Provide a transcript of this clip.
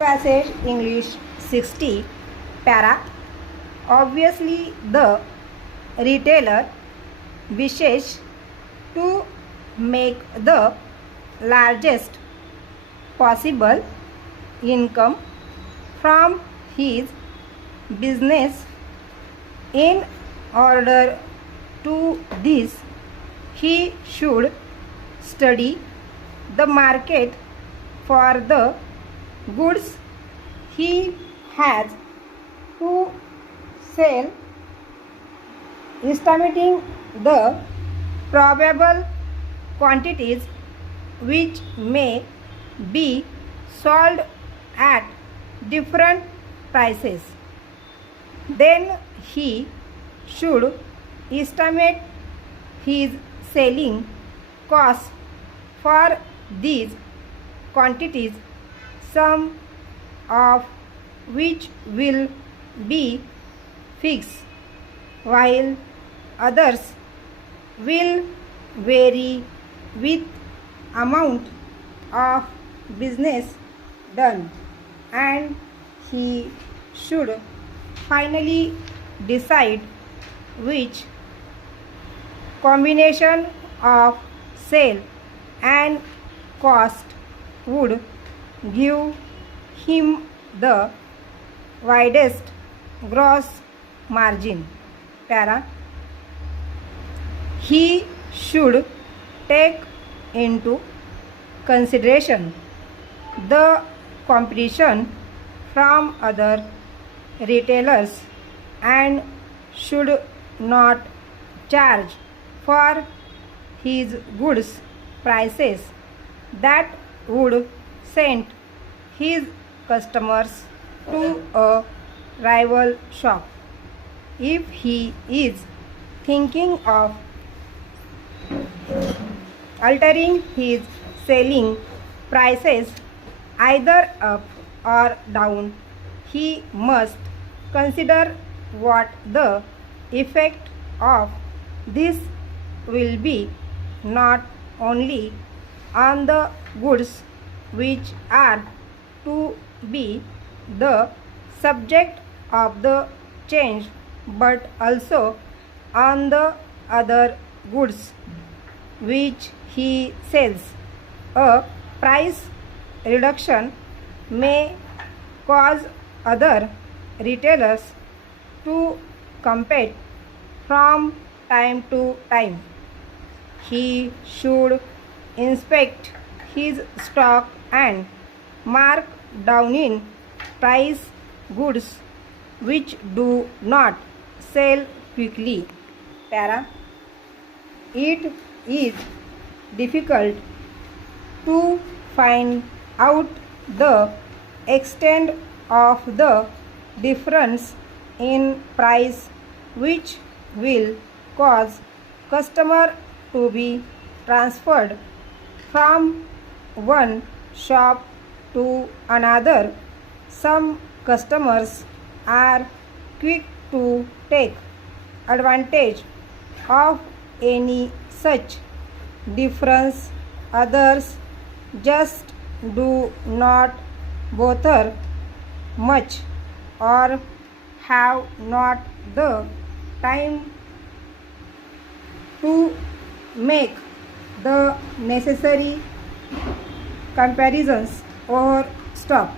Passage English 60 para. Obviously the retailer wishes to make the largest possible income from his business. In order to this, he should study the market for the goods he has to sell, estimating the probable quantities which may be sold at different prices. Then he should estimate his selling costs for these quantities, some of which will be fixed, while others will vary with amount of business done, and he should finally decide which combination of sale and cost would give him the widest gross margin. Para. He should take into consideration the competition from other retailers and should not charge for his goods prices that would send his customers to a rival shop. If he is thinking of altering his selling prices either up or down, he must consider what the effect of this will be not only on the goods which are to be the subject of the change, but also on the other goods which he sells. A price reduction may cause other retailers to compete from time to time. He should inspect his stock and mark down in price goods which do not sell quickly. Para. It is difficult to find out the extent of the difference in price which will cause customer to be transferred from one shop to another. Some customers are quick to take advantage of any such difference. Others just do not bother much or have not the time to make the necessary comparisons or stop.